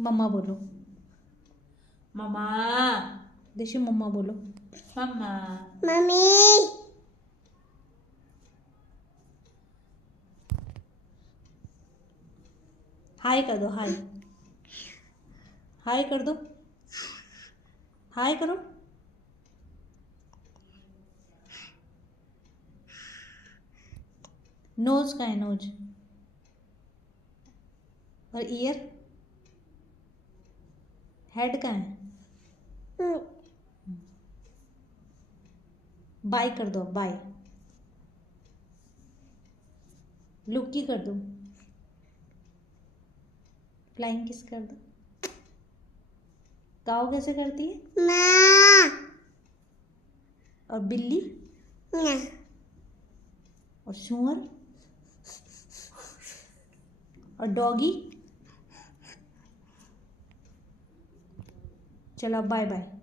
मम्मा बोलो। मम्मा। दिशु मम्मा बोलो। मम्मा। मम्मी। हाय कर दो, हाय। हाय कर दो, हाय करो। नोज का है, नोज। और ईयर। हेड का है। बाय कर दो, बाय। लुक्की कर दो। फ्लाइंग किस कर दो। काऊ कैसे करती है। माँ। और बिल्ली। ना। और सुअर। और डॉगी। चलो बाय बाय।